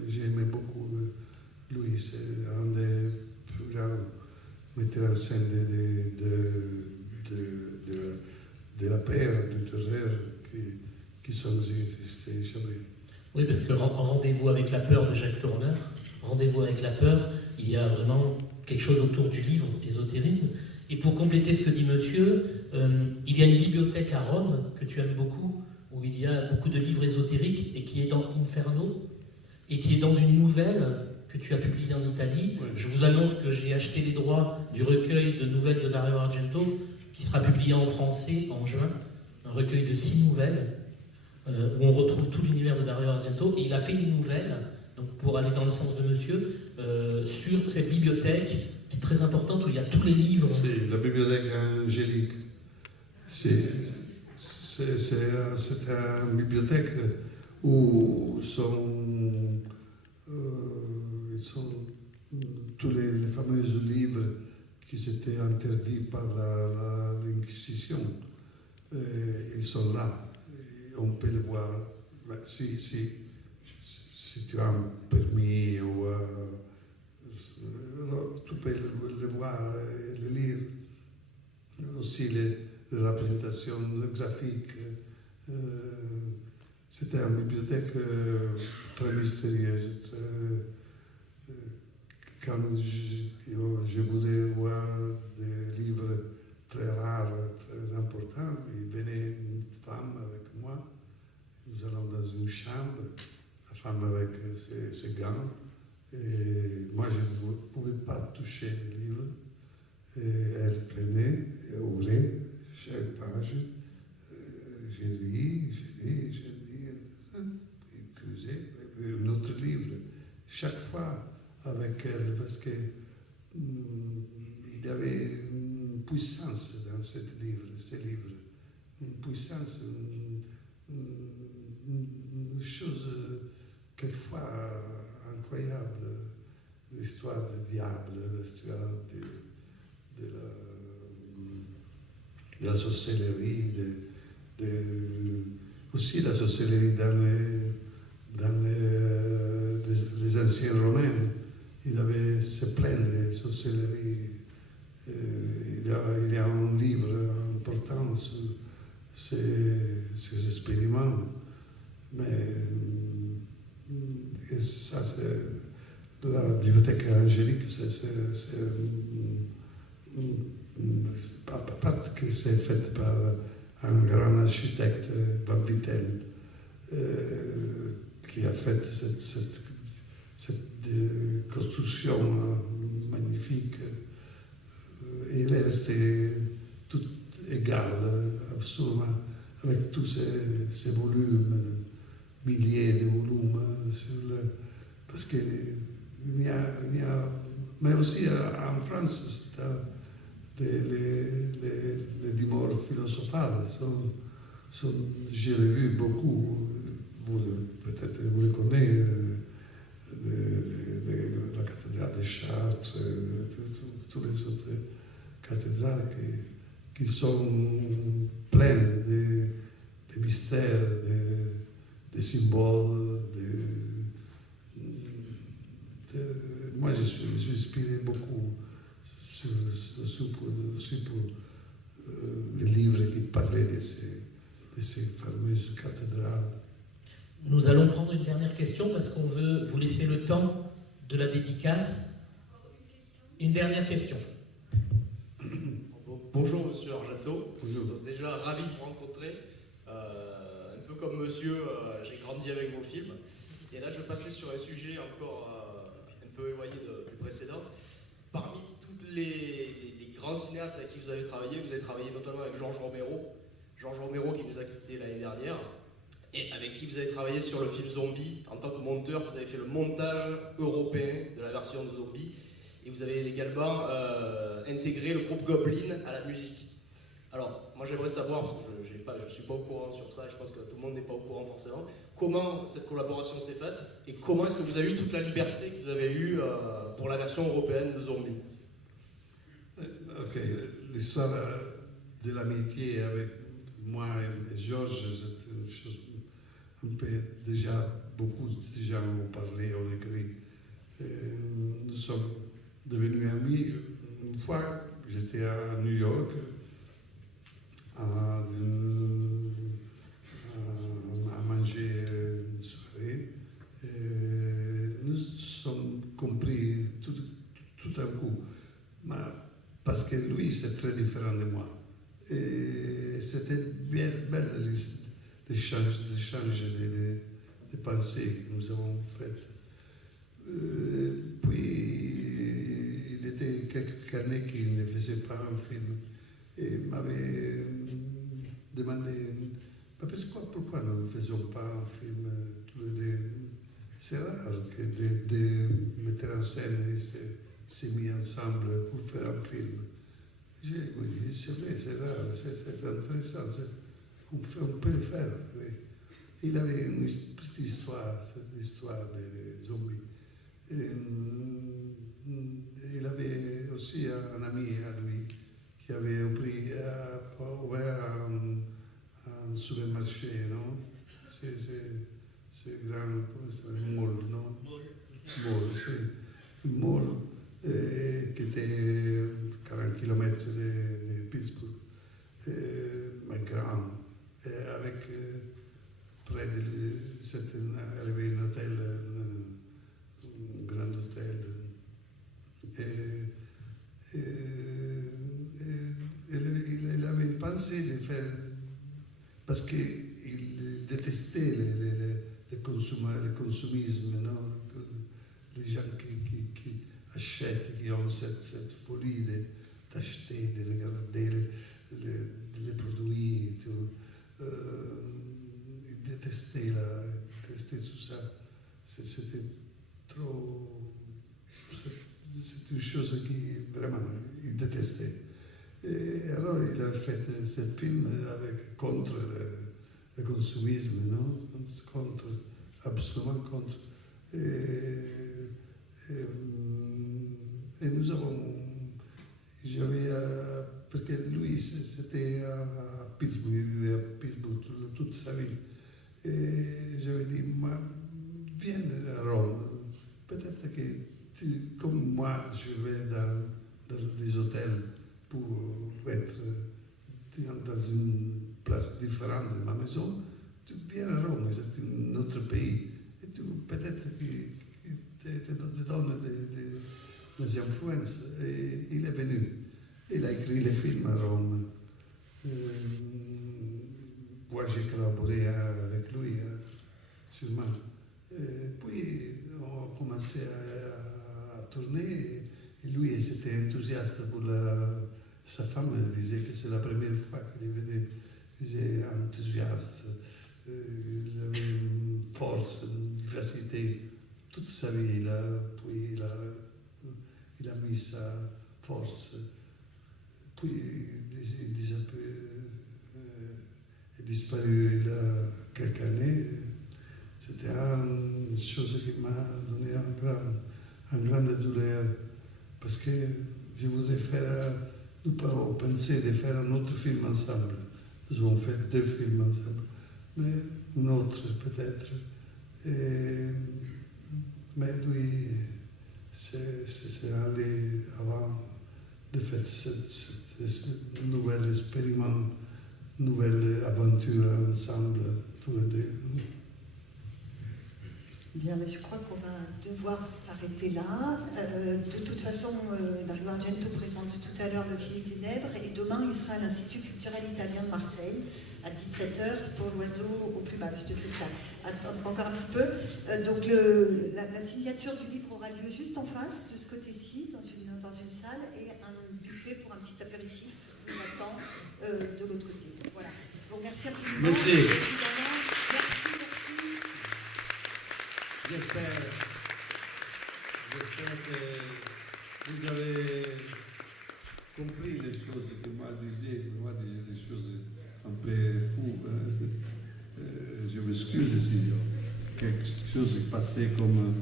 J'aimais beaucoup lui, c'est un des plus grands metteurs en scène de la peur, du terreur qui sont existés jamais. Oui, parce que Rendez-vous avec la peur de Jacques Tourneur, Rendez-vous avec la peur, il y a vraiment quelque chose autour du livre, ésotérisme. Et pour compléter ce que dit monsieur, il y a une bibliothèque à Rome que tu aimes beaucoup, où il y a beaucoup de livres ésotériques, et qui est dans Inferno, et qui est dans une nouvelle que tu as publiée en Italie. Oui. Je vous annonce que j'ai acheté les droits du recueil de nouvelles de Dario Argento, qui sera publié en français en juin, un recueil de 6 nouvelles, où on retrouve tout l'univers de Dario Argento, et il a fait une nouvelle, donc pour aller dans le sens de monsieur, sur cette bibliothèque qui est très importante, où il y a tous les livres. C'est la bibliothèque angélique. C'est une bibliothèque où sont tous les fameux livres qui étaient interdits par l'Inquisition. Ils sont là. On peut les voir. Si tu as un permis ou tu peux les voir et les lire. Aussi les représentations graphiques. C'était une bibliothèque très mystérieuse. Quand je voulais voir des livres très rares, très importants, il venait une femme avec moi. Nous allons dans une chambre, la femme avec ses gants. Et moi, je ne pouvais pas toucher les livres. Et elle prenait et ouvrait chaque page. J'ai lu, et creusé, un autre livre. Chaque fois avec elle, parce que il y avait une puissance dans ces livres. Une puissance, une chose quelquefois incroyable. L'histoire du diable, l'histoire de la sorcellerie, aussi la sorcellerie dans les anciens Romains. C'est plein de sorcellerie. Il y a un livre important sur ces expériments. Mais ça, c'est la bibliothèque angélique, pas que c'est fait par un grand architecte, Van Vittel, qui a fait cette construction magnifique. Et il est resté tout égal, absolument, avec tous ces volumes, milliers de volumes, parce que il y a, mais aussi en France, les dimorphes philosophales j'ai vu beaucoup, peut-être vous les connaissez, la cathédrale de Chartres, toutes les autres cathédrales qui sont pleines de mystères, de symboles. Moi, je suis inspiré beaucoup aussi pour les livres qui parlaient de ces fameuses cathédrales. Nous allons prendre une dernière question parce qu'on veut vous laisser le temps de la dédicace. Une dernière question. Bonjour Monsieur Argento. Bonjour. Donc, déjà ravi de vous rencontrer. Un peu comme Monsieur, j'ai grandi avec vos films. Et là, je vais passer sur un sujet encore un peu éloigné du précédent. Parmi tous les grands cinéastes avec qui vous avez travaillé notamment avec Georges Romero. Georges Romero qui nous a quittés l'année dernière. Et avec qui vous avez travaillé sur le film Zombie en tant que monteur. Vous avez fait le montage européen de la version de Zombie. Et vous avez également intégré le groupe Goblin à la musique. Alors, moi j'aimerais savoir, parce que je ne suis pas au courant sur ça, et je pense que tout le monde n'est pas au courant forcément, comment cette collaboration s'est faite et comment est-ce que vous avez eu toute la liberté que vous avez eue pour la version européenne de Zombie. Ok, l'histoire de l'amitié avec moi et Georges, c'est une chose un peu beaucoup de gens ont parlé, ont écrit. Nous sommes devenus amis. Une fois, j'étais à New York, à manger une soirée, tout un coup. Mais parce que lui, c'est très différent de moi. Et c'était bien belle l'échange de pensées que nous avons fait. Puis, il était quelques années qu'il ne faisait pas un film. Et il m'avait demandé, pourquoi nous ne faisons pas un film tous les deux? C'est rare que des metteurs en scène s'est mis ensemble pour faire un film. J'ai dit, c'est vrai, c'est rare, c'est intéressant, on peut le faire. Oui. Il avait une petite histoire, cette histoire des zombies. Et, il avait aussi un ami à lui qui avait ouvert un supermarché, non? C'est grand, comment ça s'appelle? Mall, non? Mall, c'est un mall qui était 40 km de Pittsburgh, mais grand, avec près de il y avait un hôtel, un grand hôtel. Il avait pensé de faire, parce qu'il détestait le consumisme, non? Les gens qui achètent, qui ont cette folie d'acheter, de regarder les produits, tout. Il détestait tout ça. C'était trop. C'est une chose qui vraiment il détestait. Et alors il a fait ce film contre le consumisme, non? Absolument contre. Et nous avons. Parce que lui, c'était à Pittsburgh, il vivait à Pittsburgh toute sa vie. Et j'avais dit, viens à Rome. Peut-être que comme moi, je vais dans les hôtels pour être dans une place différente de ma maison. Tu viens à Rome, c'est un autre pays. Et peut-être que te donne des influences. Et il est venu. Il a écrit les films à Rome. Moi, j'ai collaboré avec lui, sûrement. Puis, on a commencé à tourner. Et lui, il était enthousiaste pour sa femme. Elle disait que c'est la première fois qu'il venait. Il était enthousiaste. Il avait une force, une vivacité. Toute sa vie, puis il a mis sa force. Puis il est disparu il y a quelques années. C'était une chose qui m'a donné une grande douleur. Parce que je voudrais nous avons pensé de faire un autre film ensemble. Nous avons fait 2 films ensemble. Mais un autre peut-être. Mais lui, c'est allé avant de faire ce nouvel expériment, nouvelle aventure ensemble, tous les deux. Bien, mais je crois qu'on va devoir s'arrêter là. De toute façon, Dario Argento présente tout à l'heure Le Fil des Ténèbres et demain, il sera à l'Institut culturel italien de Marseille à 17h pour L'Oiseau au plumage de cristal. Attends, encore un petit peu. Donc, la signature du livre aura lieu juste en face, de ce côté-ci, dans une salle, et un buffet pour un petit apéritif vous attend de l'autre côté. Voilà. Je vous remercie infiniment. Merci. Merci. J'espère que vous avez compris les choses que moi disais. Moi disais des choses un peu fous. Je m'excuse si quelque chose est passé comme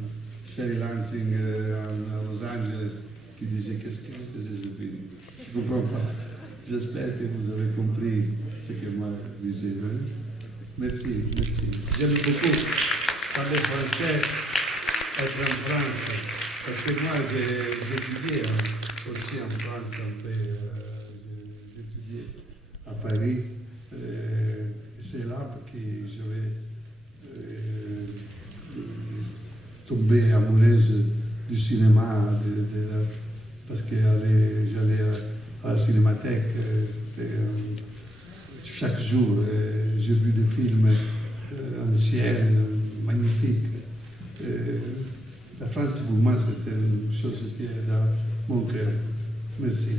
Sherry Lansing à Los Angeles qui disait qu'est-ce que c'est ce film. Je ne comprends pas. J'espère que vous avez compris ce que moi disais. Merci. J'aime beaucoup parler français, être en France, parce que moi j'ai étudié aussi en France un peu, j'ai étudié à Paris, c'est là que je vais tomber amoureuse du cinéma, parce que j'allais à la cinémathèque, chaque jour, j'ai vu des films anciens, magnifiques. La France, pour moi, c'était une chose qui est dans mon cœur. Merci.